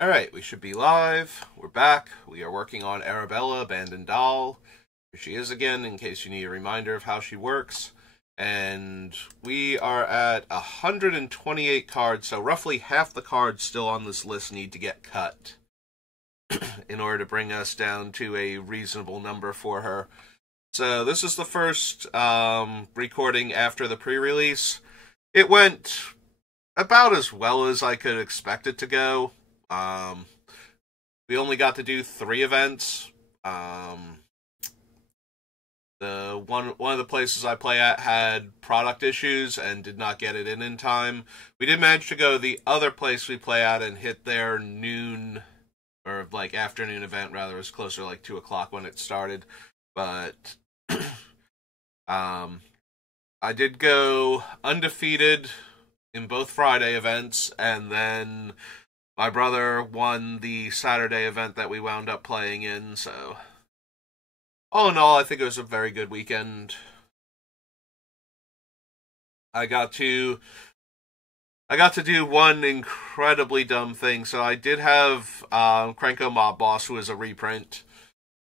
Alright, we should be live. We're back. We are working on Arabella, Abandoned Doll. Here she is again, in case you need a reminder of how she works. And we are at 128 cards, so roughly half the cards still on this list need to get cut in order to bring us down to a reasonable number for her. So this is the first recording after the pre-release. It went about as well as I could expect it to go. We only got to do 3 events. The one of the places I play at had product issues and did not get it in time. We did manage to go to the other place we play at and hit their noon, or like afternoon event rather. It was closer to like 2 o'clock when it started. But I did go undefeated in both Friday events, and then my brother won the Saturday event that we wound up playing in, so all in all, I think it was a very good weekend. I got to do one incredibly dumb thing. So I did have Krenko Mob Boss, who is a reprint.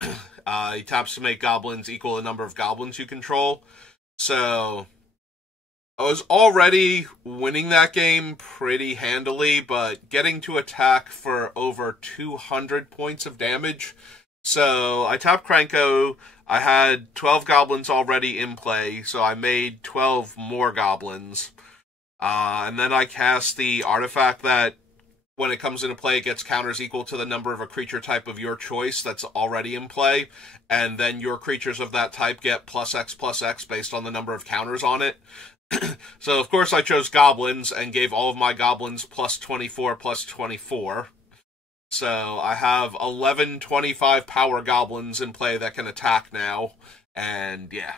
He taps to make goblins equal the number of goblins you control. So I was already winning that game pretty handily, but getting to attack for over 200 points of damage. So I tapped Krenko. I had 12 goblins already in play, so I made 12 more goblins. And then I cast the artifact that, when it comes into play, it gets counters equal to the number of a creature type of your choice that's already in play, and then your creatures of that type get +X based on the number of counters on it. So, of course, I chose goblins and gave all of my goblins +24. So I have 11 25 power goblins in play that can attack now, and yeah.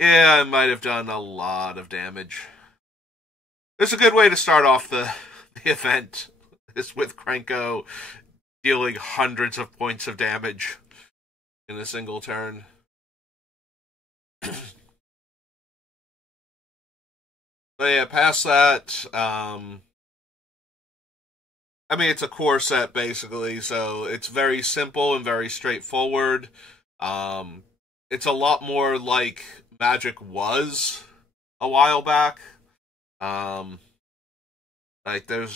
Yeah, I might have done a lot of damage. It's a good way to start off the event, is with Krenko dealing hundreds of points of damage in a single turn. But yeah, past that, I mean, it's a core set, basically, so it's very simple and very straightforward. It's a lot more like Magic was a while back. Like, there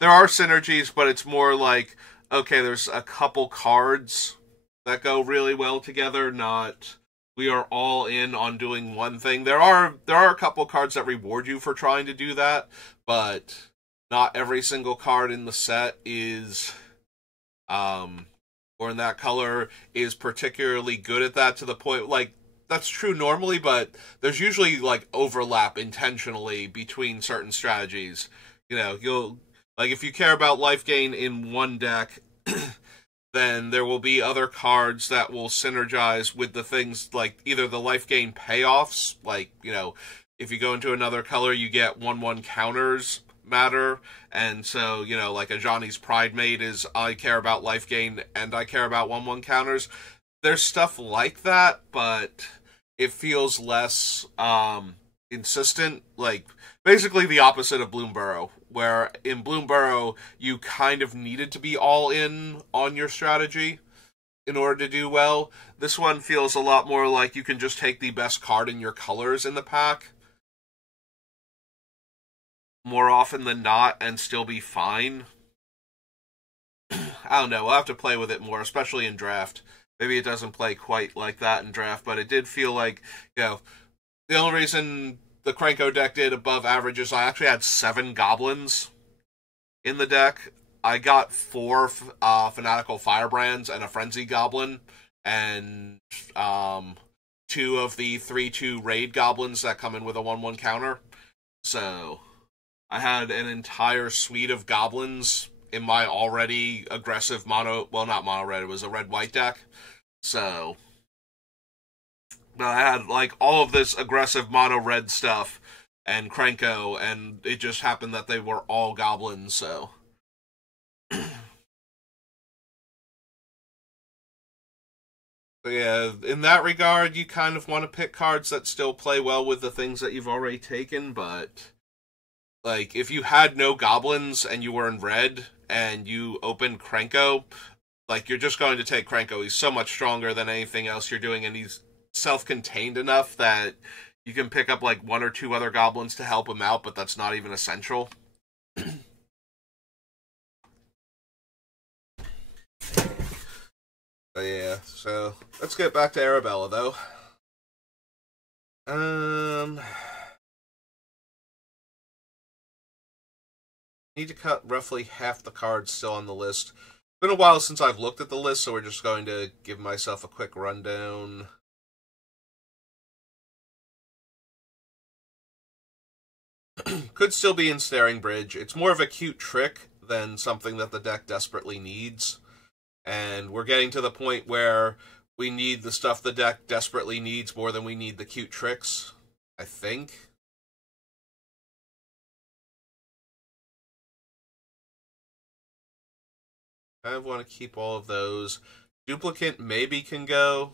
are synergies, but it's more like, okay, there's a couple cards that go really well together, not we are all in on doing one thing. There are a couple cards that reward you for trying to do that, but not every single card in the set is, or in that color, is particularly good at that, to the point, like, that's true normally, but there's usually, like, overlap intentionally between certain strategies. You know, like, if you care about life gain in one deck, then there will be other cards that will synergize with the things, like, either the life gain payoffs, like, you know, if you go into another color, you get 1/1 counters matter, and so, you know, like a Johnny's Pride Mate is, I care about life gain and I care about 1/1 counters. There's stuff like that, but it feels less insistent. Like, basically the opposite of Bloomburrow, where in Bloomburrow you kind of needed to be all in on your strategy in order to do well. This one feels a lot more like you can just take the best card in your colors in the pack more often than not and still be fine. I don't know, we'll have to play with it more, especially in draft. Maybe it doesn't play quite like that in draft, but it did feel like, you know, the only reason the Krenko deck did above average is I actually had 7 goblins in the deck. I got 4 Fanatical Firebrands and a Frenzy Goblin, and 2 of the 3/2 Raid Goblins that come in with a 1/1 counter. So I had an entire suite of goblins in my already aggressive mono, well, not mono red, it was a red-white deck. So I had, like, all of this aggressive mono red stuff and Krenko, and it just happened that they were all goblins, so. But yeah, in that regard, you kind of want to pick cards that still play well with the things that you've already taken, but Like, if you had no goblins and you were in red and you opened Krenko, like, you're just going to take Krenko. He's so much stronger than anything else you're doing, and he's self-contained enough that you can pick up, like, one or two other goblins to help him out, but that's not even essential. But yeah, so let's get back to Arabella, though. Need to cut roughly half the cards still on the list. It's been a while since I've looked at the list, so we're just going to give myself a quick rundown. Could still be Ensnaring Bridge. It's more of a cute trick than something that the deck desperately needs. And we're getting to the point where we need the stuff the deck desperately needs more than we need the cute tricks, I think. I want to keep all of those. Duplicate maybe can go.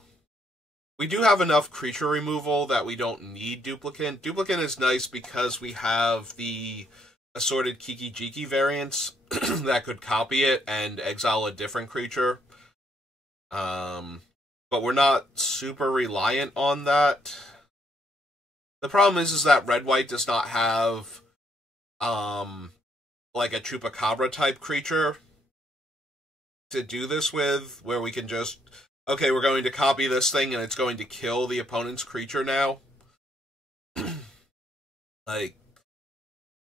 We do have enough creature removal that we don't need Duplicate. Duplicate is nice because we have the assorted Kiki Jiki variants that could copy it and exile a different creature. But we're not super reliant on that. The problem is that red-white does not have like a Chupacabra type creature to do this with, where we can just, okay, we're going to copy this thing and it's going to kill the opponent's creature now. Like,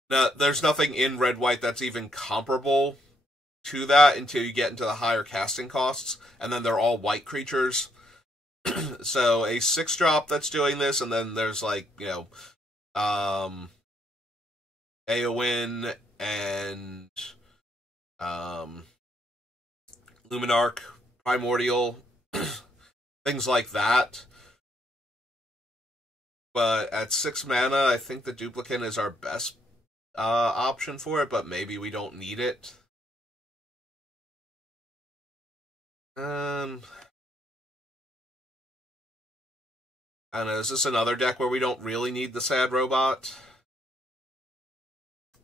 no, there's nothing in red-white that's even comparable to that until you get into the higher casting costs, and then they're all white creatures. So a 6-drop that's doing this, and then there's like, you know, Aowen and Luminarch, Primordial, things like that. But at 6 mana, I think the Duplicate is our best option for it, but maybe we don't need it. I don't know, is this another deck where we don't really need the Sad Robot?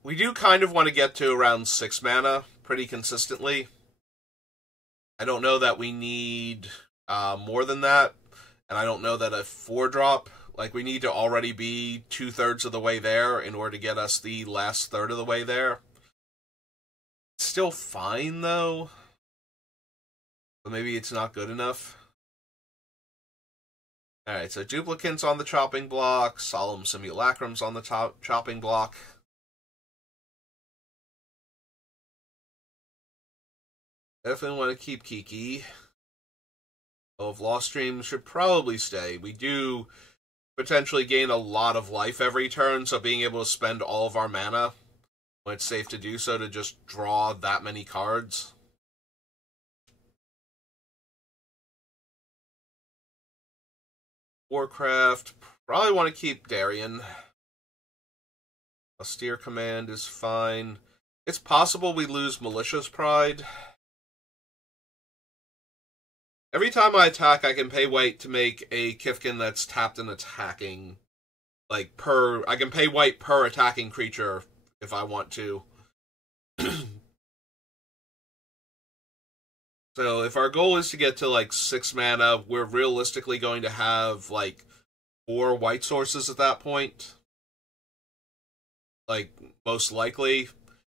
We do kind of want to get to around 6 mana pretty consistently. I don't know that we need more than that, and I don't know that a 4-drop, like, we need to already be 2/3 of the way there in order to get us the last third of the way there. It's still fine, though. But maybe it's not good enough. Alright, so Duplicate's on the chopping block, Solemn Simulacrum's on the chopping block. Definitely want to keep Kiki. Of Lost Dreams should probably stay. We do potentially gain a lot of life every turn, so being able to spend all of our mana when it's safe to do so to just draw that many cards. Warcraft, probably want to keep Darien. Austere Command is fine. It's possible we lose Malicious Pride. Every time I attack, I can pay white to make a Kifkin that's tapped and attacking. Like, I can pay white per attacking creature if I want to. So if our goal is to get to, like, 6 mana, we're realistically going to have, like, 4 white sources at that point. Like, most likely.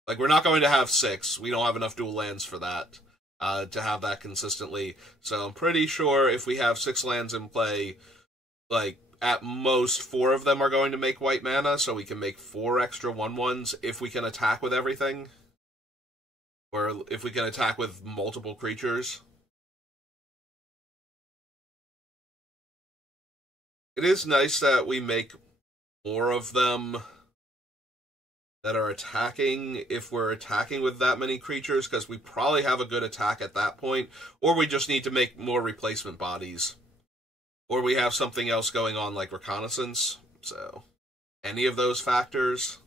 Like, we're not going to have 6. We don't have enough dual lands for that. To have that consistently. So I'm pretty sure if we have 6 lands in play, like, at most 4 of them are going to make white mana, so we can make 4 extra 1/1s if we can attack with everything. Or if we can attack with multiple creatures. It is nice that we make more of them that are attacking if we're attacking with that many creatures, because we probably have a good attack at that point, or we just need to make more replacement bodies. Or we have something else going on like Reconnaissance, so any of those factors.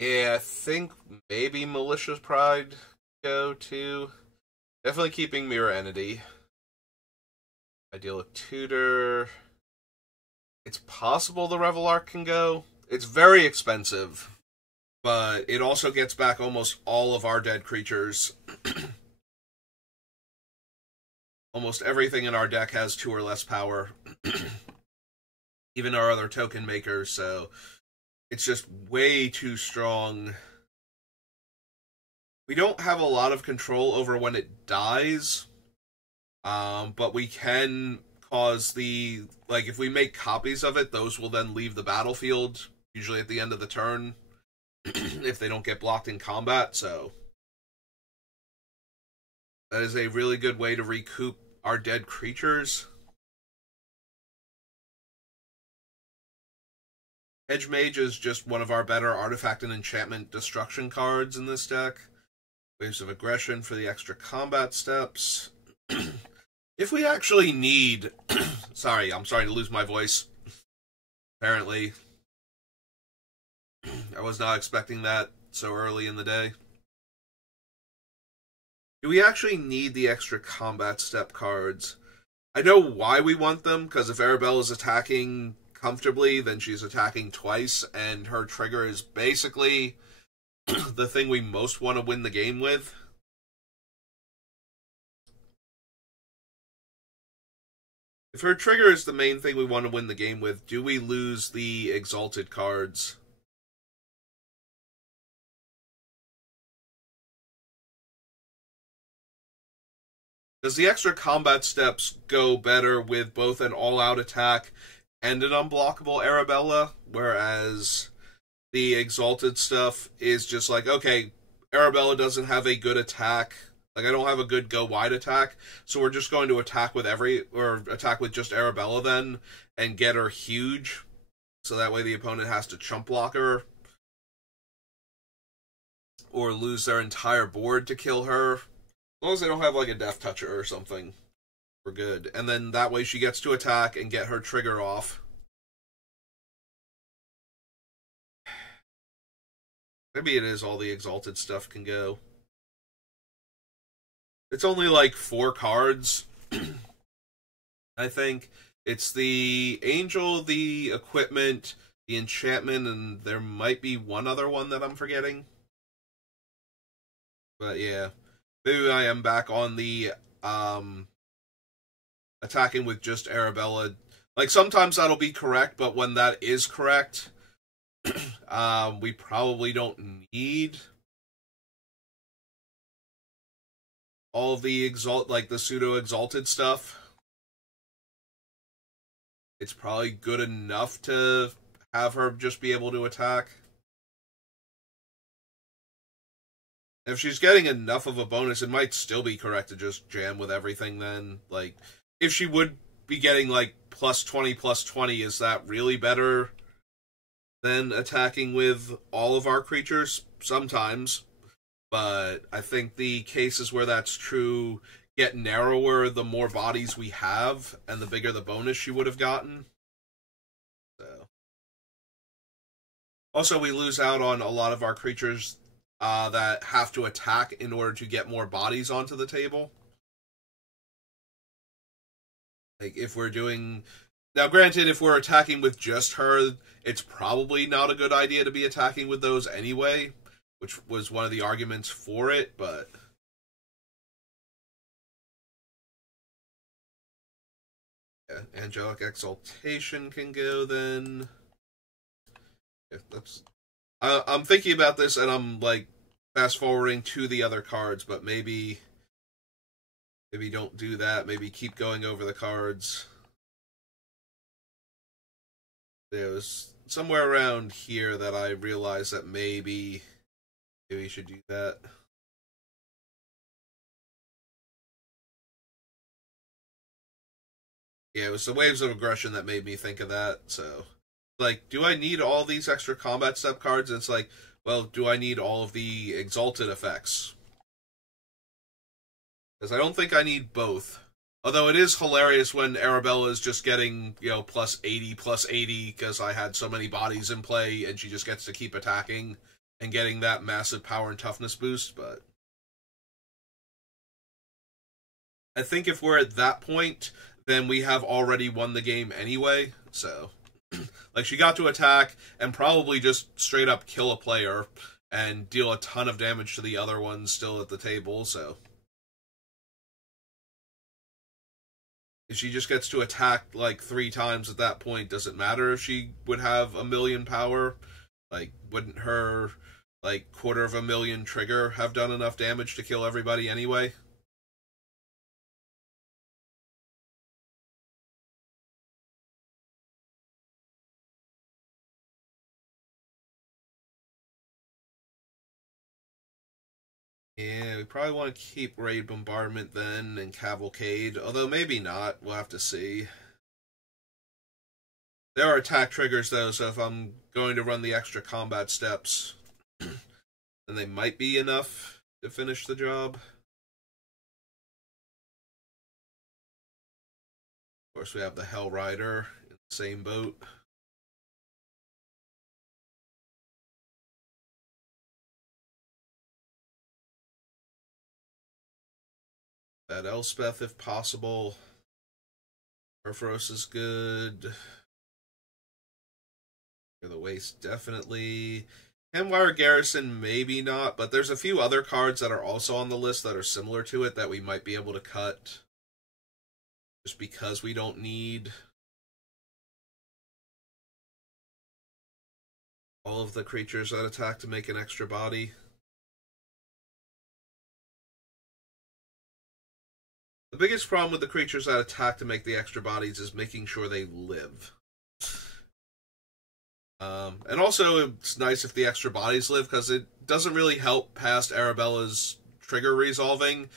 Yeah, I think maybe Malicious Pride go too. Definitely keeping Mirror Entity. Ideal Tutor. It's possible the Revel Arc can go. It's very expensive, but it also gets back almost all of our dead creatures. Almost everything in our deck has 2 or less power. Even our other token makers, so it's just way too strong. We don't have a lot of control over when it dies, but we can cause the... Like, if we make copies of it, those will then leave the battlefield, usually at the end of the turn, if they don't get blocked in combat, so... That is a really good way to recoup our dead creatures. Hedge Mage is just one of our better artifact and enchantment destruction cards in this deck. Waves of Aggression for the extra combat steps. If we actually need... Sorry, I'm starting to lose my voice. Apparently. I was not expecting that so early in the day. Do we actually need the extra combat step cards? I know why we want them, because if Arabella is attacking comfortably, then she's attacking twice, and her trigger is basically the thing we most want to win the game with. If her trigger is the main thing we want to win the game with, do we lose the Exalted cards? Does the extra combat steps go better with both an all-out attack and an unblockable Arabella, whereas the Exalted stuff is just like, okay, Arabella doesn't have a good attack, like I don't have a good go-wide attack, so we're just going to attack with attack with just Arabella then, and get her huge, so that way the opponent has to chump block her, or lose their entire board to kill her. As long as they don't have, like, a Death Toucher or something, we're good. And then that way she gets to attack and get her trigger off. Maybe it is all the Exalted stuff can go. It's only, like, 4 cards, I think. It's the Angel, the Equipment, the Enchantment, and there might be one other one that I'm forgetting. But, yeah. Maybe I am back on the attacking with just Arabella. Like, sometimes that'll be correct, but when that is correct, we probably don't need all of the the pseudo-exalted stuff. It's probably good enough to have her just be able to attack. If she's getting enough of a bonus, it might still be correct to just jam with everything then. Like, if she would be getting, like, +20/+20, is that really better than attacking with all of our creatures? Sometimes. But I think the cases where that's true get narrower the more bodies we have, and the bigger the bonus she would have gotten. So. Also, we lose out on a lot of our creatures that have to attack in order to get more bodies onto the table. Like, if we're doing... Now, granted, if we're attacking with just her, it's probably not a good idea to be attacking with those anyway, which was one of the arguments for it, but... Yeah, Angelic Exaltation can go, then. Yeah, that's... I'm thinking about this, and I'm, like, fast-forwarding to the other cards, but maybe don't do that. Maybe keep going over the cards. There was somewhere around here that I realized that maybe we should do that. Yeah, it was the Waves of Aggression that made me think of that, so... Like, do I need all these extra combat step cards? And it's like, well, do I need all of the Exalted effects? Because I don't think I need both. Although it is hilarious when Arabella is just getting, +80/+80, because I had so many bodies in play, and she just gets to keep attacking. and getting that massive power and toughness boost, but I think if we're at that point, then we have already won the game anyway, so like she got to attack and probably just straight up kill a player and deal a ton of damage to the other ones still at the table, so if she just gets to attack like 3 times at that point, does it matter if she would have 1,000,000 power? Like, wouldn't her like 250,000 trigger have done enough damage to kill everybody anyway? Yeah, we probably want to keep Raid Bombardment then and Cavalcade, although maybe not. We'll have to see. There are attack triggers though, so if I'm going to run the extra combat steps, then they might be enough to finish the job. Of course, we have the Hell Rider in the same boat. That Elspeth if possible. Perforos is good. The Waste definitely. Hemwire Garrison maybe not, but there's a few other cards that are also on the list that are similar to it that we might be able to cut. Just because we don't need all of the creatures that attack to make an extra body. The biggest problem with the creatures that attack to make the extra bodies is making sure they live. And also, it's nice if the extra bodies live, because it doesn't really help past Arabella's trigger resolving.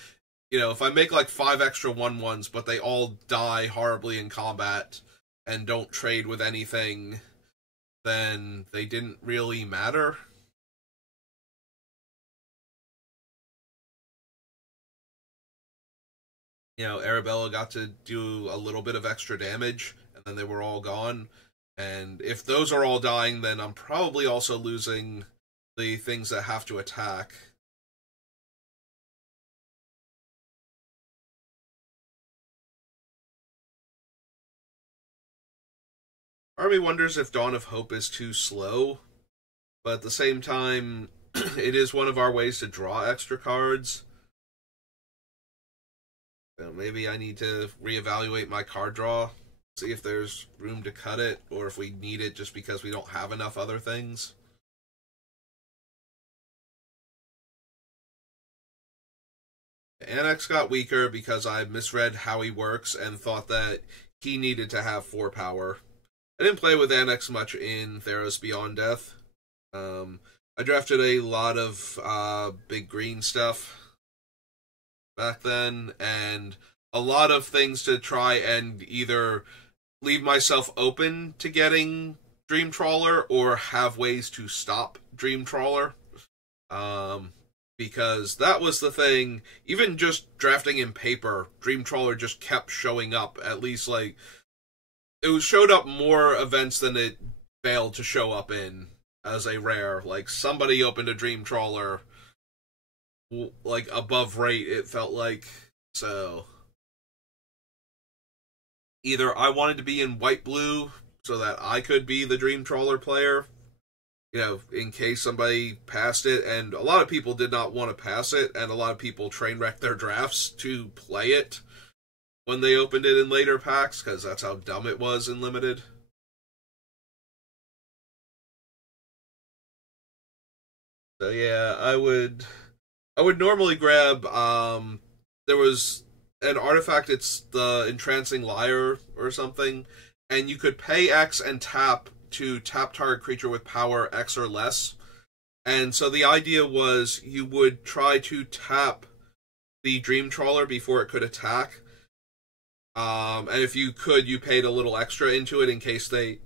You know, if I make like 5 extra 1/1s, but they all die horribly in combat and don't trade with anything, then they didn't really matter. You know, Arabella got to do a little bit of extra damage, and then they were all gone. And if those are all dying, then I'm probably also losing the things that have to attack. Army wonders if Dawn of Hope is too slow, but at the same time, it is one of our ways to draw extra cards. So maybe I need to reevaluate my card draw, see if there's room to cut it, or if we need it just because we don't have enough other things. Annex got weaker because I misread how he works and thought that he needed to have 4 power. I didn't play with Annex much in Theros Beyond Death. I drafted a lot of big green stuff back then, and a lot of things to try and either leave myself open to getting Dream Trawler or have ways to stop Dream Trawler. Because that was the thing, even just drafting in paper, Dream Trawler just kept showing up, at least like, it showed up more events than it failed to show up in as a rare. Like, somebody opened a Dream Trawler, like, above rate, it felt like. So, either I wanted to be in white-blue so that I could be the Dream Trawler player, you know, in case somebody passed it, and a lot of people did not want to pass it, and a lot of people train wrecked their drafts to play it when they opened it in later packs, because that's how dumb it was in Limited. So yeah, I would normally grab, there was an artifact, it's the Entrancing Liar or something, and you could pay X and tap to tap target creature with power X or less. And so the idea was you would try to tap the Dream Trawler before it could attack. And if you could, you paid a little extra into it in case they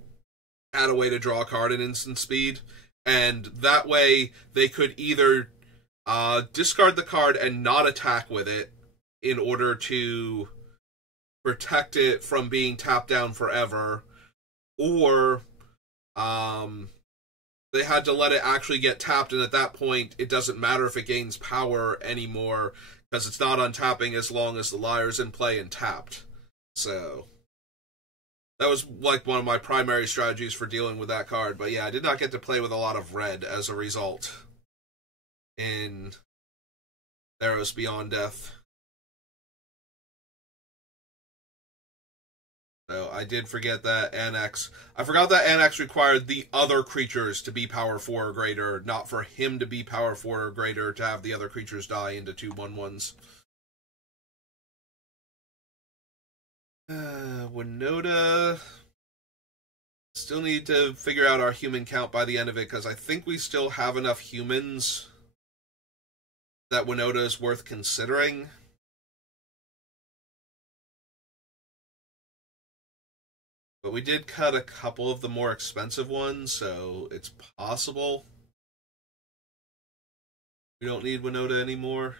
had a way to draw a card at instant speed. And that way they could either discard the card and not attack with it in order to protect it from being tapped down forever, or They had to let it actually get tapped, and at that point, it doesn't matter if it gains power anymore, because it's not untapping as long as the Liar's in play and tapped. So, that was like one of my primary strategies for dealing with that card. But yeah, I did not get to play with a lot of red as a result in Theros Beyond Death. So I did forget that Annex. I forgot that Annex required the other creatures to be power 4 or greater, not for him to be power 4 or greater to have the other creatures die into 2/1/1s. Winota. Still need to figure out our human count by the end of it, because I think we still have enough humans that Winota is worth considering. But we did cut a couple of the more expensive ones, so it's possible we don't need Winota anymore.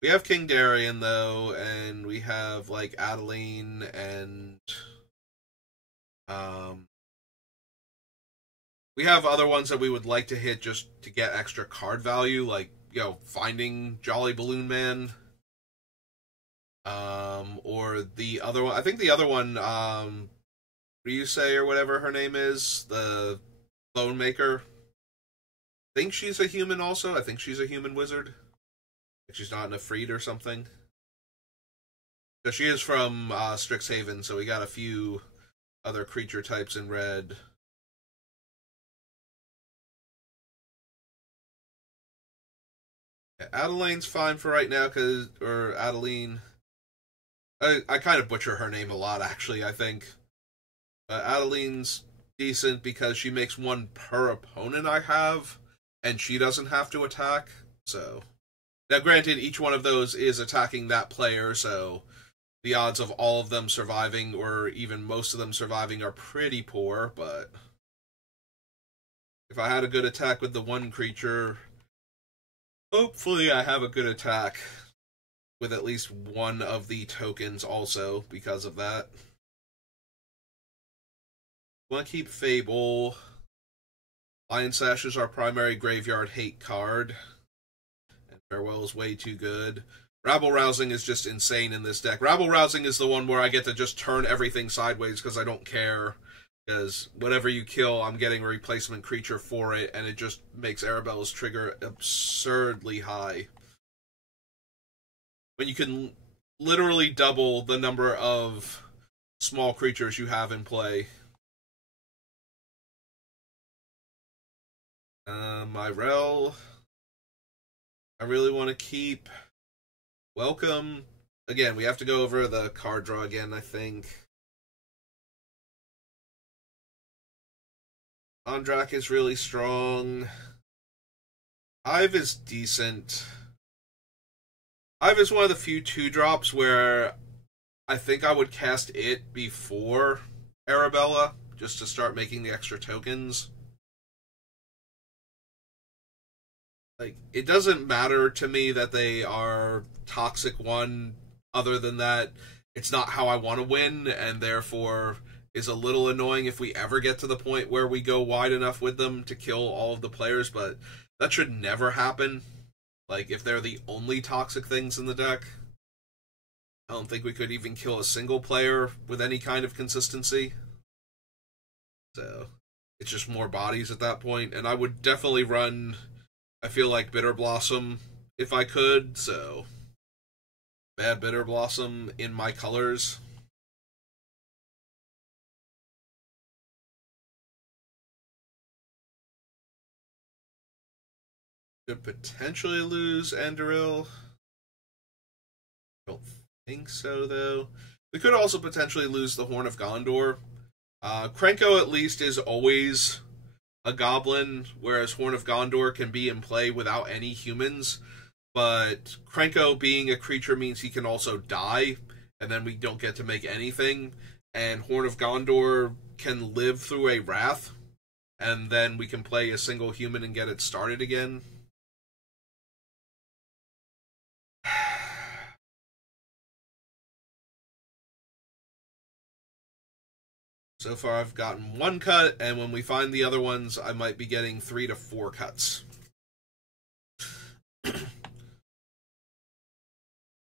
We have King Darien, though, and we have, like, Adeline and... we have other ones that we would like to hit just to get extra card value, like, you know, finding Jolly Balloon Man. Or the other one, I think the other one, Ryusei or whatever her name is, the Bone Maker. I think she's a human also. I think she's a human wizard. If she's not an Ifrit or something. So she is from Strixhaven, so we got a few other creature types in red. Yeah, Adeline's fine for right now, or Adeline. I kind of butcher her name a lot, actually, I think. Adeline's decent because she makes one per opponent I have, and she doesn't have to attack, so... Now, granted, each one of those is attacking that player, so the odds of all of them surviving, or even most of them surviving, are pretty poor, but... If I had a good attack with the one creature, hopefully I have a good attack with at least one of the tokens also, because of that. Want to keep Fable. Lion Sash is our primary graveyard hate card. And Farewell is way too good. Rabble Rousing is just insane in this deck. Rabble Rousing is the one where I get to just turn everything sideways because I don't care. Because whatever you kill, I'm getting a replacement creature for it, and it just makes Arabella's trigger absurdly high. When you can literally double the number of small creatures you have in play. Myrel. I really want to keep Welcome. Again, we have to go over the card draw again, I think. Andrak is really strong. Hive is decent. Hive is one of the few 2-drops where I think I would cast it before Arabella, just to start making the extra tokens. Like, it doesn't matter to me that they are Toxic 1, other than that, it's not how I want to win, and therefore is a little annoying if we ever get to the point where we go wide enough with them to kill all of the players, but that should never happen. Like, if they're the only toxic things in the deck, I don't think we could even kill a single player with any kind of consistency. So, it's just more bodies at that point, and I would definitely run, I feel like, Bitter Blossom if I could, so Bad Bitter Blossom in my colors. Could potentially lose Andoril. Don't think so, though. We could also potentially lose the Horn of Gondor. Krenko, at least, is always a goblin, whereas Horn of Gondor can be in play without any humans. But Krenko being a creature means he can also die, and then we don't get to make anything. And Horn of Gondor can live through a Wrath, and then we can play a single human and get it started again. So far I've gotten 1 cut, and when we find the other ones, I might be getting 3 to 4 cuts. I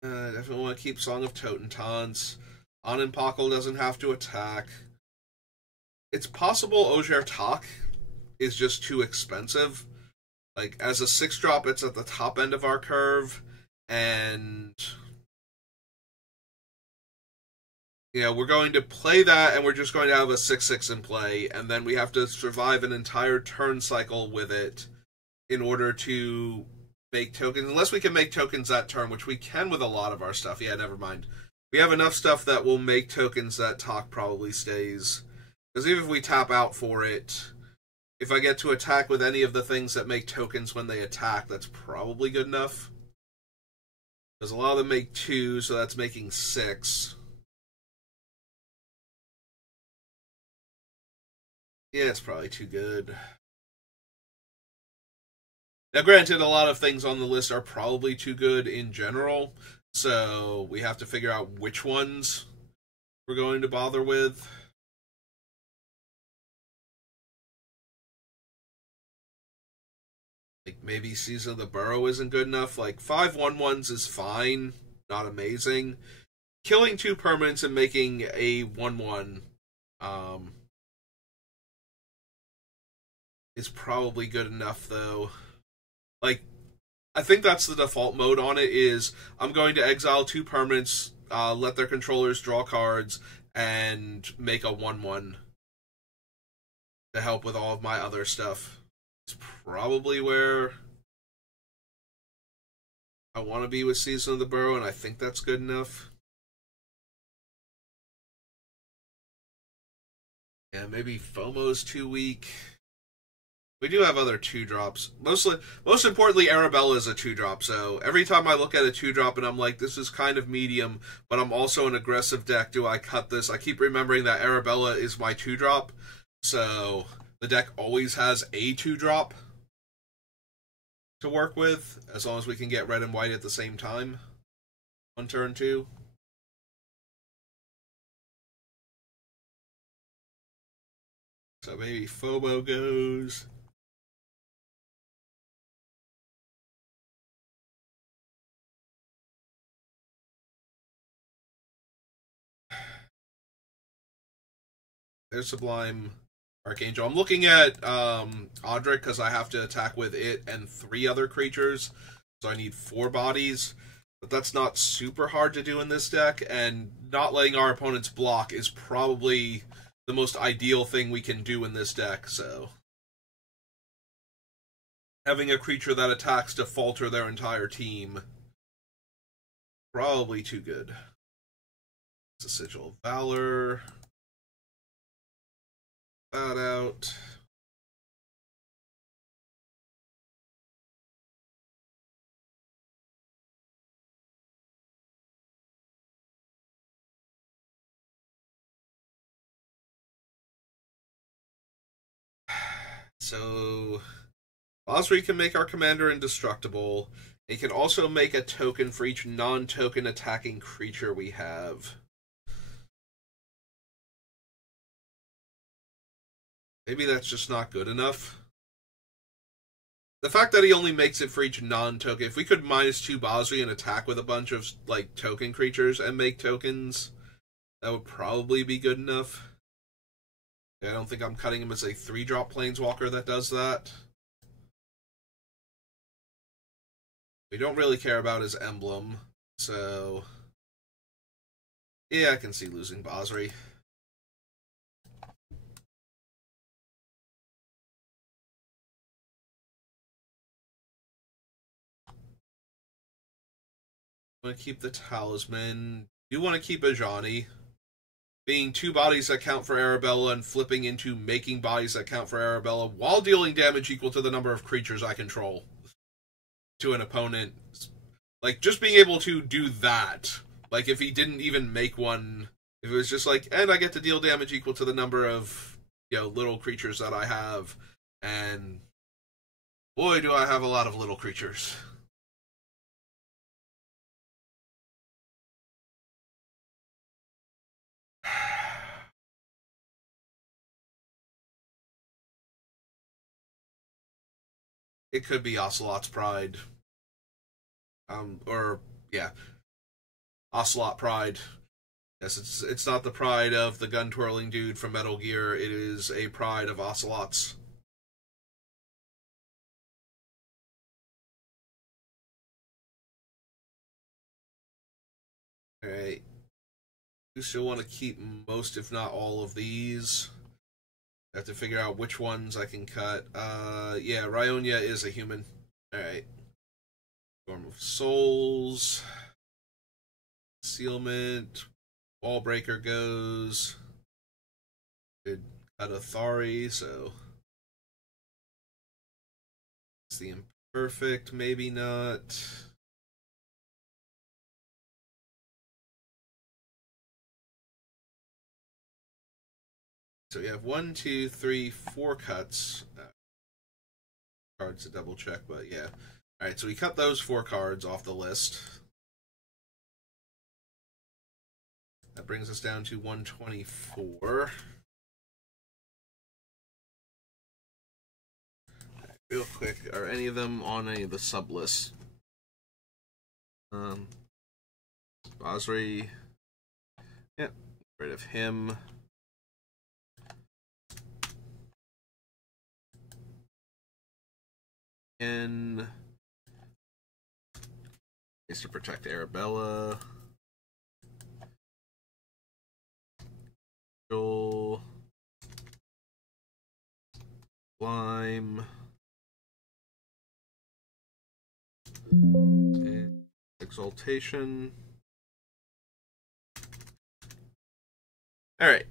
definitely want to keep Song of Totentons. Ananpakal doesn't have to attack. It's possible Ogier Tak is just too expensive. Like, as a 6-drop, it's at the top end of our curve, and yeah, we're going to play that, and we're just going to have a 6/6 in play, and then we have to survive an entire turn cycle with it in order to make tokens. Unless we can make tokens that turn, which we can with a lot of our stuff. Yeah, never mind. We have enough stuff that will make tokens that Tak probably stays. Because even if we tap out for it, if I get to attack with any of the things that make tokens when they attack, that's probably good enough. Because a lot of them make 2, so that's making 6. Yeah, it's probably too good. Now, granted, a lot of things on the list are probably too good in general, so we have to figure out which ones we're going to bother with. Like, maybe Season of the Burrow isn't good enough. Like, 5 1/1s is fine, not amazing. Killing 2 permanents and making a 1/1 is probably good enough, though. Like, I think that's the default mode on it, is I'm going to exile 2 permanents, let their controllers draw cards, and make a 1/1 to help with all of my other stuff. It's probably where I want to be with Season of the Burrow, and I think that's good enough. Yeah, maybe FOMO's too weak. We do have other 2-drops. Most importantly, Arabella is a 2-drop, so every time I look at a 2-drop and I'm like, this is kind of medium, but I'm also an aggressive deck, do I cut this? I keep remembering that Arabella is my 2-drop, so the deck always has a 2-drop to work with, as long as we can get red and white at the same time on turn 2. So maybe FOMO goes. There's Sublime Archangel. I'm looking at Audric because I have to attack with it and 3 other creatures, so I need 4 bodies. But that's not super hard to do in this deck, and not letting our opponents block is probably the most ideal thing we can do in this deck, so having a creature that attacks to falter their entire team, probably too good. It's a Sigil of Valor. That out. So Osri can make our commander indestructible. It can also make a token for each non-token attacking creature we have. Maybe that's just not good enough. The fact that he only makes it for each non-token, if we could -2 Basri and attack with a bunch of, like, token creatures and make tokens, that would probably be good enough. I don't think I'm cutting him as a 3-drop Planeswalker that does that. We don't really care about his emblem, so yeah, I can see losing Basri. I want to keep the Talisman. Do want to keep Ajani. Being 2 bodies that count for Arabella and flipping into making bodies that count for Arabella while dealing damage equal to the number of creatures I control to an opponent. Like, just being able to do that. Like, if he didn't even make one, if it was just like, and I get to deal damage equal to the number of, little creatures that I have. And boy, do I have a lot of little creatures. It could be Ocelot's Pride. Or, yeah, Ocelot Pride. Yes, it's not the pride of the gun-twirling dude from Metal Gear. It is a pride of Ocelots. Alright. You still want to keep most, if not all, of these. I have to figure out which ones I can cut. Yeah, Ryonia is a human. Alright. Storm of Souls. Concealment. Wallbreaker goes. Could cut Athari, so. It's the Imperfect, maybe not. So we have 1, 2, 3, 4 cuts. Cards to double check, but yeah. Alright, so we cut those 4 cards off the list. That brings us down to 124. Right, real quick, are any of them on any of the sub lists? Basri. Yep, rid of him. Is to protect Arabella. Joel. Lime. And Exaltation. Alright.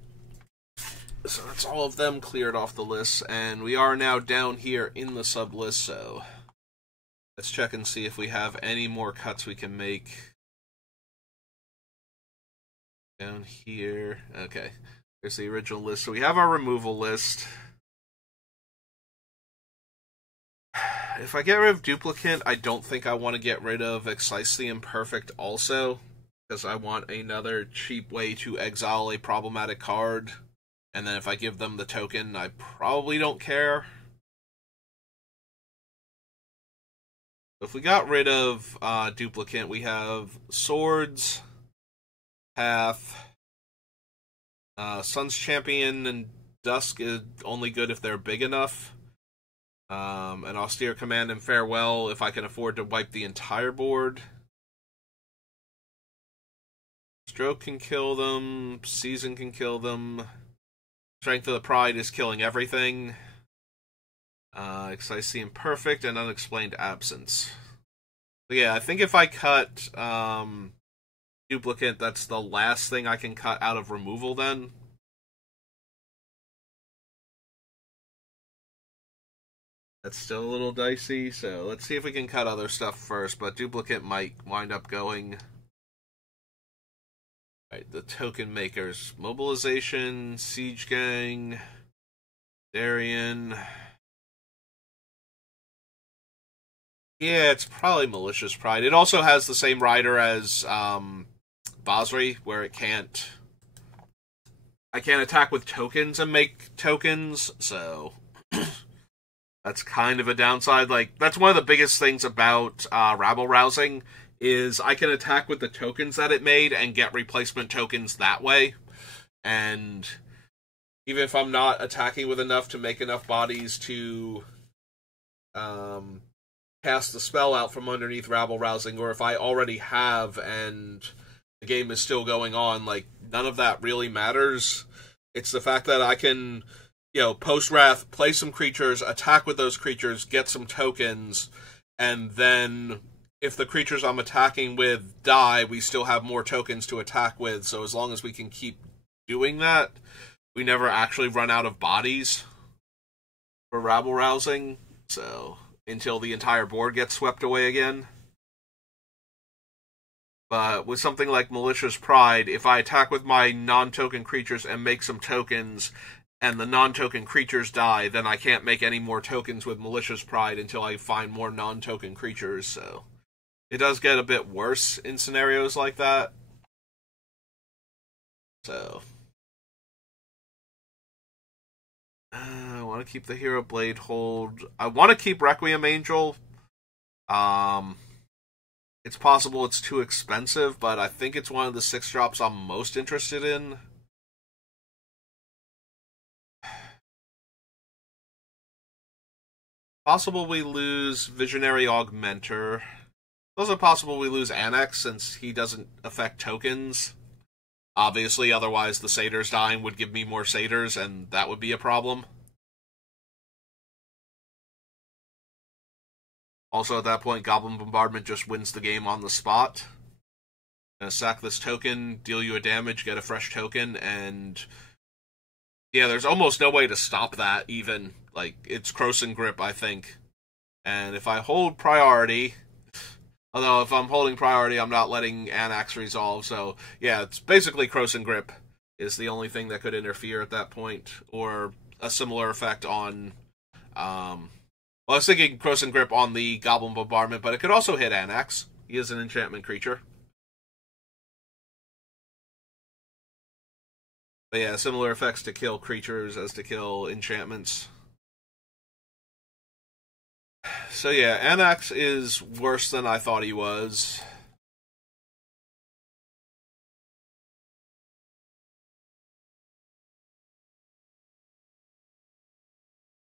So that's all of them cleared off the list, and we are now down here in the sub list, so let's check and see if we have any more cuts we can make. Down here. Okay. Here's the original list. So we have our removal list. If I get rid of Duplicate, I don't think I want to get rid of Excise the Imperfect also, because I want another cheap way to exile a problematic card. And then if I give them the token, I probably don't care. If we got rid of Duplicate, we have Swords, Path, Sun's Champion, and Dusk is only good if they're big enough. And Austere Command and Farewell if I can afford to wipe the entire board. Stroke can kill them, Season can kill them. Strength of the Pride is killing everything. Excise the Imperfect and Unexplained Absence. But yeah, I think if I cut Duplicate, that's the last thing I can cut out of removal then. That's still a little dicey, so let's see if we can cut other stuff first, but Duplicate might wind up going. Right, the token makers. Mobilization, Siege Gang, Darien. Yeah, it's probably Malicious Pride. It also has the same rider as Basri, where I can't attack with tokens and make tokens, so that's kind of a downside. Like, that's one of the biggest things about Rabble Rousing, is I can attack with the tokens that it made and get replacement tokens that way. And even if I'm not attacking with enough to make enough bodies to cast the spell out from underneath Rabble Rousing, or if I already have and the game is still going on, like, none of that really matters. It's the fact that I can, post-wrath, play some creatures, attack with those creatures, get some tokens, and then if the creatures I'm attacking with die, we still have more tokens to attack with, so as long as we can keep doing that, we never actually run out of bodies for Rabble Rousing, so until the entire board gets swept away again. But with something like Malicious Pride, if I attack with my non-token creatures and make some tokens, and the non-token creatures die, then I can't make any more tokens with Malicious Pride until I find more non-token creatures, so it does get a bit worse in scenarios like that. So I want to keep the Hero Blade hold. I want to keep Requiem Angel. Um, it's possible it's too expensive, but I think it's one of the 6 drops I'm most interested in. Possible we lose Visionary Augmenter. Also possible we lose Annex since he doesn't affect tokens. Obviously, otherwise the satyrs dying would give me more satyrs, and that would be a problem. Also, at that point, Goblin Bombardment just wins the game on the spot. Gonna sack this token, deal you a damage, get a fresh token, and yeah, there's almost no way to stop that, even. Like, it's Krosan Grip, I think. And if I hold priority, although if I'm holding priority, I'm not letting Anax resolve, so yeah, it's basically Krosan Grip is the only thing that could interfere at that point, or a similar effect on, well, I was thinking Krosan Grip on the Goblin Bombardment, but it could also hit Anax. He is an enchantment creature. But yeah, similar effects to kill creatures as to kill enchantments. So yeah, Anax is worse than I thought he was.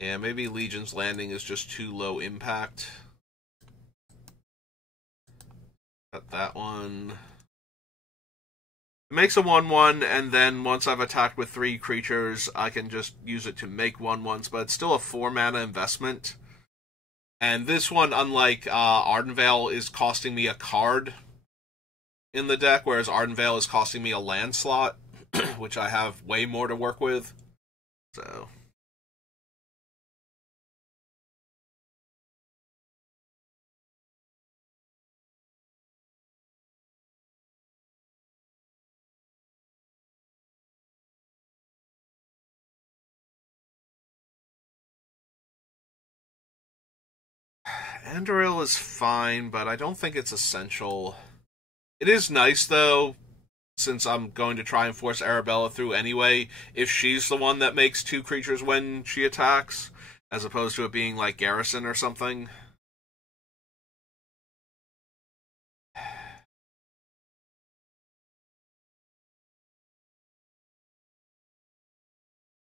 Yeah, maybe Legion's Landing is just too low impact. Got that one. It makes a 1/1, and then once I've attacked with 3 creatures, I can just use it to make 1/1s, but it's still a 4 mana investment. And this one, unlike Ardenvale, is costing me a card in the deck, whereas Ardenvale is costing me a land slot, which I have way more to work with. So Andoril is fine, but I don't think it's essential. It is nice, though, since I'm going to try and force Arabella through anyway, if she's the one that makes 2 creatures when she attacks, as opposed to it being like Garrison or something.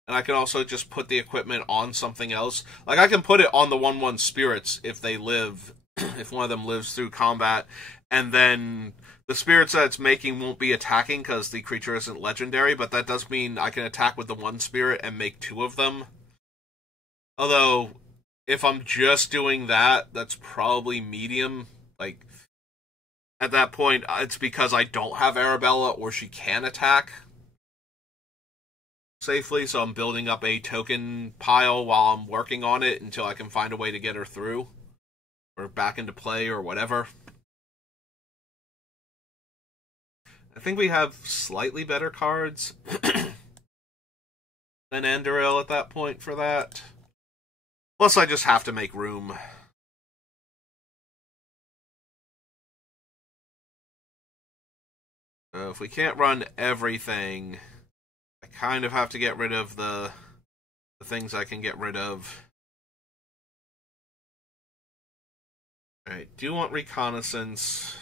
And I can also just put the equipment on something else. Like, I can put it on the 1/1 spirits if they live, if one of them lives through combat, and then the spirits that it's making won't be attacking because the creature isn't legendary, but that does mean I can attack with the 1 spirit and make 2 of them. Although, if I'm just doing that, that's probably medium. Like, at that point, it's because I don't have Arabella or she can attack safely, so I'm building up a token pile while I'm working on it until I can find a way to get her through or back into play or whatever. I think we have slightly better cards than Andoril at that point for that. Plus, I just have to make room. So if we can't run everything, I kind of have to get rid of the things I can get rid of. Alright, do you want reconnaissance?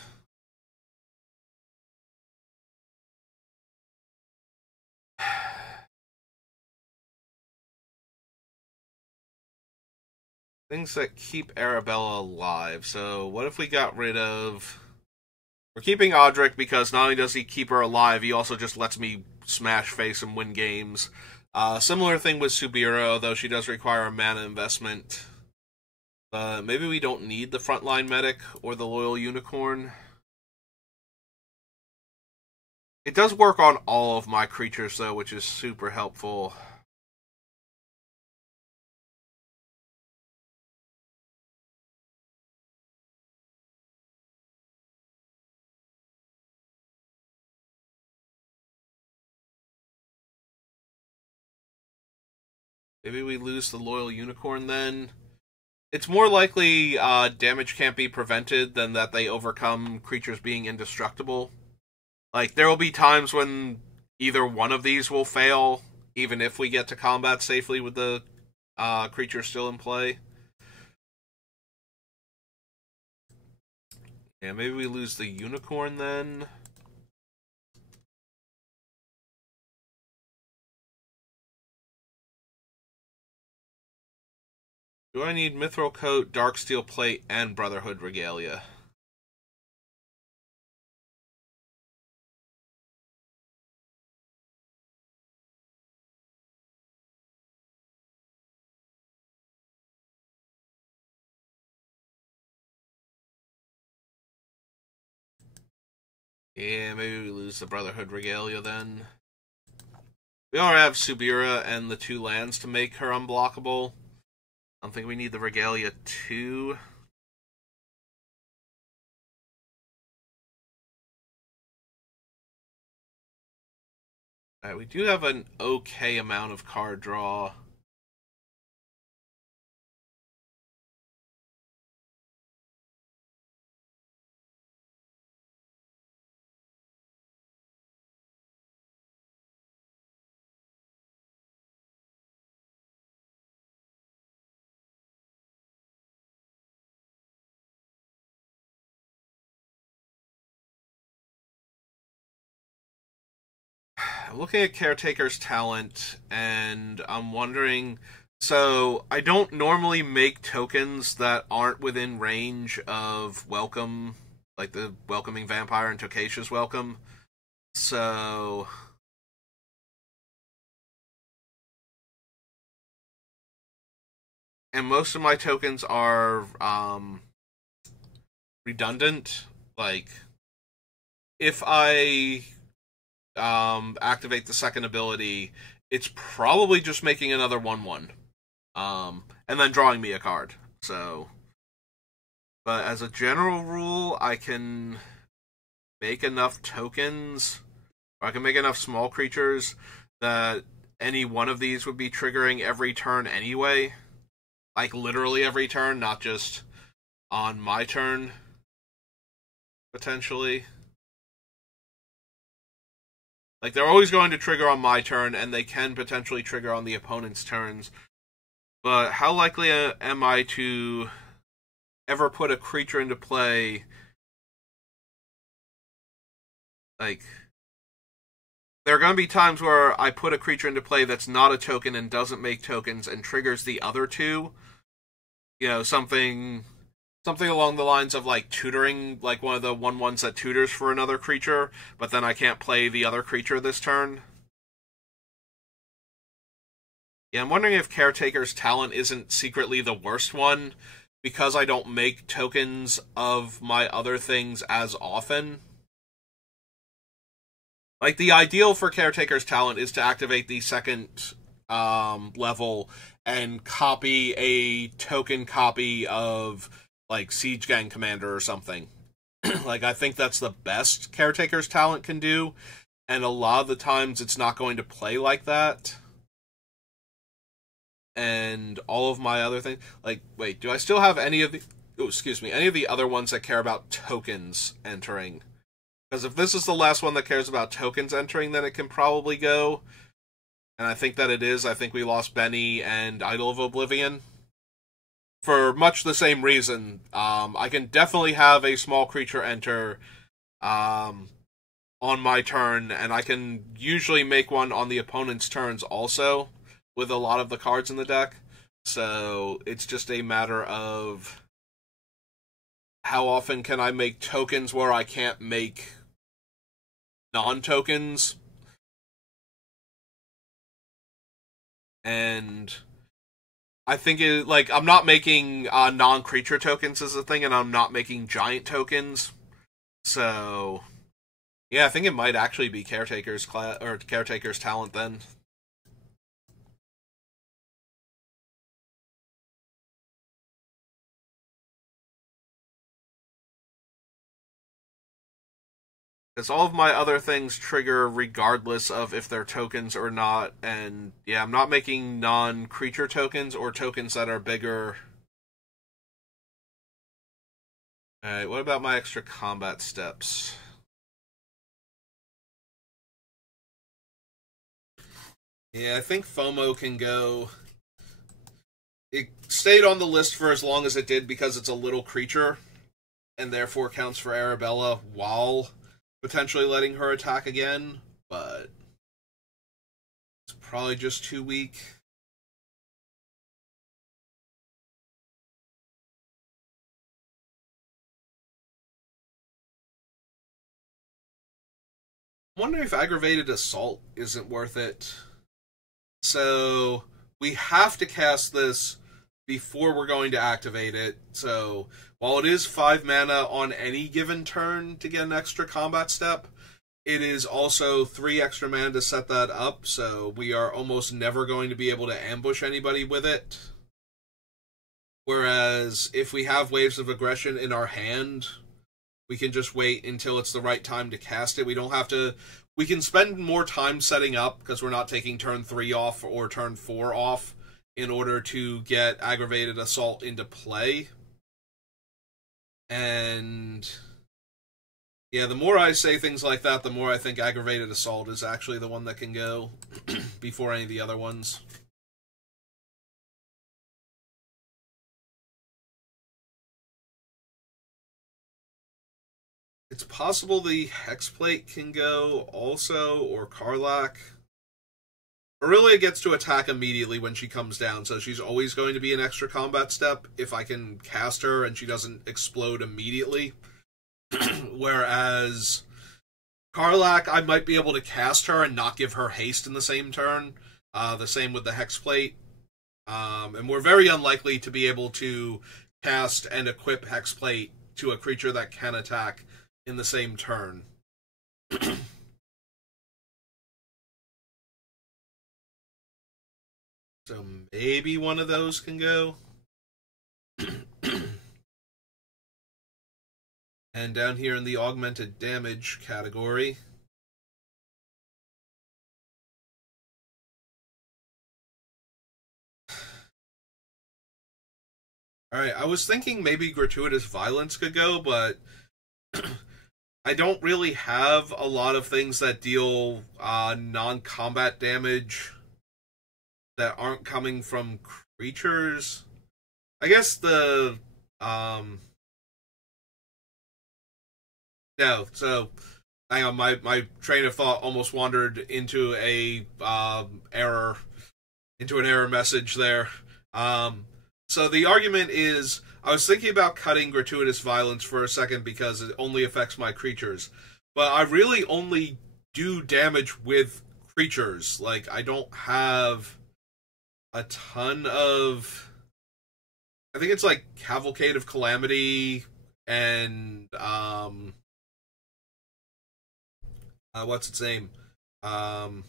Things that keep Arabella alive. So what if we got rid of... We're keeping Audric because not only does he keep her alive, he also just lets me smash face and win games. Similar thing with Subira, though she does require a mana investment. Maybe we don't need the frontline medic or the loyal unicorn. It does work on all of my creatures, though, which is super helpful. Maybe we lose the loyal unicorn then. It's more likely damage can't be prevented than that they overcome creatures being indestructible. Like, there will be times when either one of these will fail, even if we get to combat safely with the creature still in play. Yeah, maybe we lose the unicorn then. Do I need Mithril Coat, Darksteel Plate, and Brotherhood Regalia? Yeah, maybe we lose the Brotherhood Regalia then. We already have Subira and the 2 lands to make her unblockable. I don't think we need the Regalia too. Alright, we do have an okay amount of card draw. I'm looking at Caretaker's talent, and I'm wondering... So, I don't normally make tokens that aren't within range of Welcome, like the Welcoming Vampire and Tokasha's Welcome. So... And most of my tokens are redundant. Like, if I activate the second ability, it's probably just making another 1/1. And then drawing me a card. So, but as a general rule, I can make enough tokens, or I can make enough small creatures that any one of these would be triggering every turn anyway. Like, literally every turn, not just on my turn, potentially. Like, they're always going to trigger on my turn, and they can potentially trigger on the opponent's turns. But how likely am I to ever put a creature into play? Like, there are going to be times where I put a creature into play that's not a token and doesn't make tokens and triggers the other 2. You know, something along the lines of, like, tutoring, like one of the 1/1s that tutors for another creature, but then I can't play the other creature this turn. Yeah, I'm wondering if Caretaker's talent isn't secretly the worst one, because I don't make tokens of my other things as often. Like, the ideal for Caretaker's talent is to activate the second level and copy a token copy of, like, Siege Gang Commander or something. Like, I think that's the best Caretaker's talent can do, and a lot of the times it's not going to play like that. And all of my other things, like, wait, do I still have any of the, any of the other ones that care about tokens entering? Because if this is the last one that cares about tokens entering, then it can probably go. And I think that it is. I think we lost Benny and Idol of Oblivion. For much the same reason. I can definitely have a small creature enter on my turn, and I can usually make one on the opponent's turns also, with a lot of the cards in the deck. So it's just a matter of how often can I make tokens where I can't make non-tokens. And I think it, like, I'm not making non-creature tokens as a thing, and I'm not making giant tokens. So yeah, I think it might actually be Caretaker's Caretaker's talent then. Because all of my other things trigger regardless of if they're tokens or not, and yeah, I'm not making non-creature tokens or tokens that are bigger. Alright, what about my extra combat steps? Yeah, I think FOMO can go. It stayed on the list for as long as it did because it's a little creature, and therefore counts for Arabella while potentially letting her attack again, but it's probably just too weak. I'm wondering if aggravated assault isn't worth it. So we have to cast this before we're going to activate it. So while it is 5 mana on any given turn to get an extra combat step, it is also 3 extra mana to set that up, so we are almost never going to be able to ambush anybody with it. Whereas if we have Waves of Aggression in our hand, we can just wait until it's the right time to cast it. We don't have to... We can spend more time setting up, because we're not taking turn 3 off or turn 4 off, in order to get Aggravated Assault into play. And... yeah, the more I say things like that, the more I think Aggravated Assault is actually the one that can go before any of the other ones. It's possible the Hexplate can go also, or Karlach. Aurelia gets to attack immediately when she comes down, so she's always going to be an extra combat step if I can cast her and she doesn't explode immediately. Whereas Karlach, I might be able to cast her and not give her haste in the same turn. The same with the Hexplate. And we're very unlikely to be able to cast and equip Hexplate to a creature that can attack in the same turn. So maybe one of those can go. And down here in the augmented damage category, alright, I was thinking maybe Gratuitous Violence could go, but I don't really have a lot of things that deal non-combat damage that aren't coming from creatures. I guess the... no, so... hang on, my train of thought almost wandered into a error, into an error message there. So the argument is, I was thinking about cutting Gratuitous Violence for a second because it only affects my creatures. But I really only do damage with creatures. Like, I don't have a ton of... I think it's like Cavalcade of Calamity and... what's its name? Oh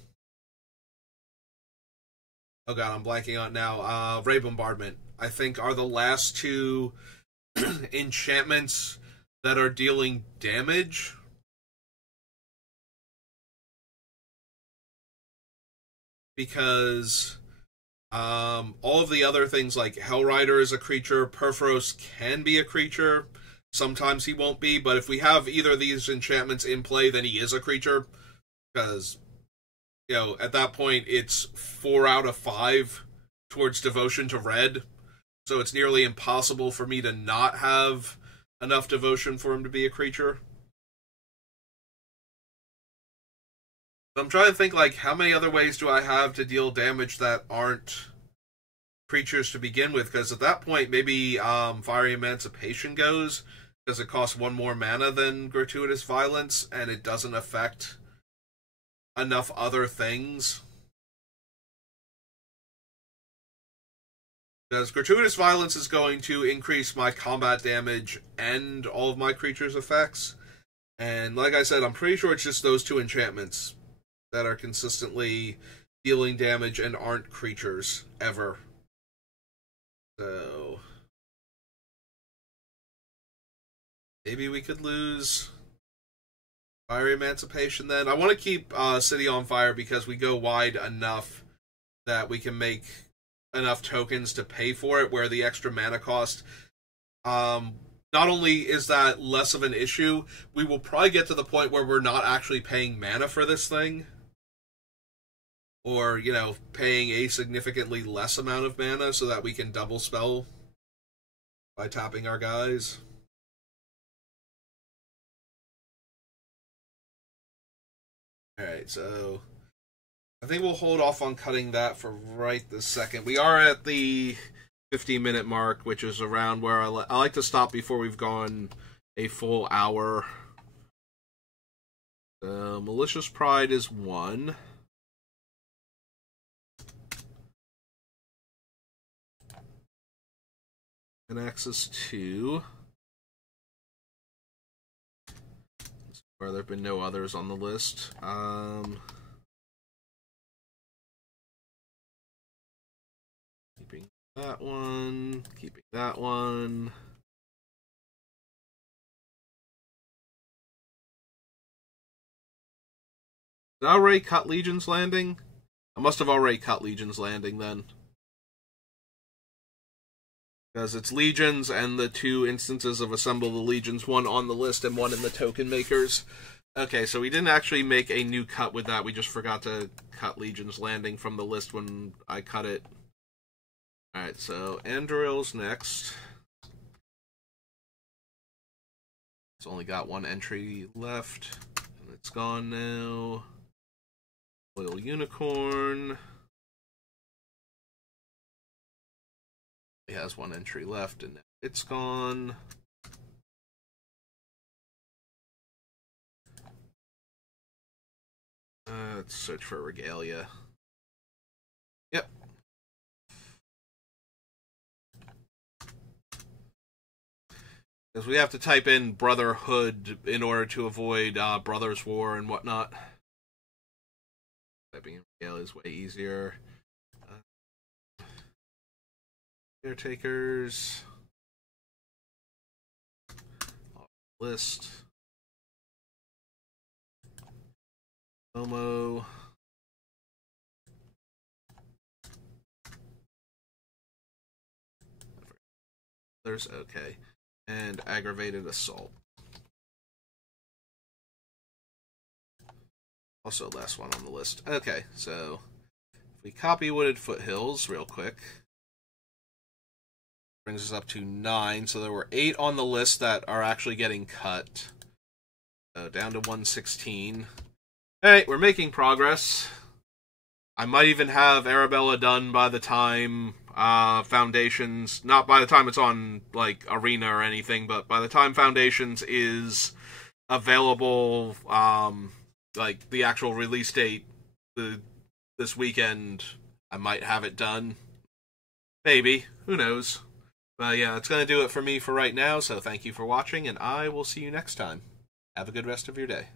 god, I'm blanking on it now. Ray Bombardment, I think, are the last two enchantments that are dealing damage. Because all of the other things, like Hellrider is a creature, Perforos can be a creature, sometimes he won't be, but if we have either of these enchantments in play, then he is a creature. Because, you know, at that point, it's 4 out of 5 towards devotion to red. So it's nearly impossible for me to not have enough devotion for him to be a creature. I'm trying to think, like, how many other ways do I have to deal damage that aren't creatures to begin with? Because at that point, maybe Fiery Emancipation goes, because it costs 1 more mana than Gratuitous Violence, and it doesn't affect enough other things. Because Gratuitous Violence is going to increase my combat damage and all of my creatures' effects. And like I said, I'm pretty sure it's just those 2 enchantments that are consistently dealing damage and aren't creatures, ever. So... maybe we could lose Fiery Emancipation then. I want to keep City on Fire because we go wide enough that we can make enough tokens to pay for it, where the extra mana cost, not only is that less of an issue, we will probably get to the point where we're not actually paying mana for this thing. Or, paying a significantly less amount of mana so that we can double spell by tapping our guys. Alright, so I think we'll hold off on cutting that for right this second. We are at the 50-minute mark, which is around where I like to stop before we've gone a full hour. Malicious Pride is 1. And Axis 2. Where there have been no others on the list. Keeping that one. Keeping that one. Did I already cut Legion's Landing? I must have already cut Legion's Landing then. Because it's Legions and the 2 instances of Assemble the Legions, one on the list and one in the token makers. Okay, so we didn't actually make a new cut with that. We just forgot to cut Legion's Landing from the list when I cut it. Alright, so Andril's next. It's only got 1 entry left. And it's gone now. Loyal Unicorn. He has 1 entry left, and it's gone. Let's search for Regalia. Yep. Because we have to type in Brotherhood in order to avoid Brothers' War and whatnot. Typing in Regalia is way easier. Caretakers. List. Momo. There's okay. And aggravated assault. Also last one on the list. Okay, so if we copy Wooded Foothills real quick. Brings us up to 9, so there were 8 on the list that are actually getting cut. So down to 116. Alright, we're making progress. I might even have Arabella done by the time Foundations, not by the time it's on, like, Arena or anything, but by the time Foundations is available, like, the actual release date this weekend, I might have it done. Maybe. Who knows? But yeah, that's going to do it for me for right now, so thank you for watching, and I will see you next time. Have a good rest of your day.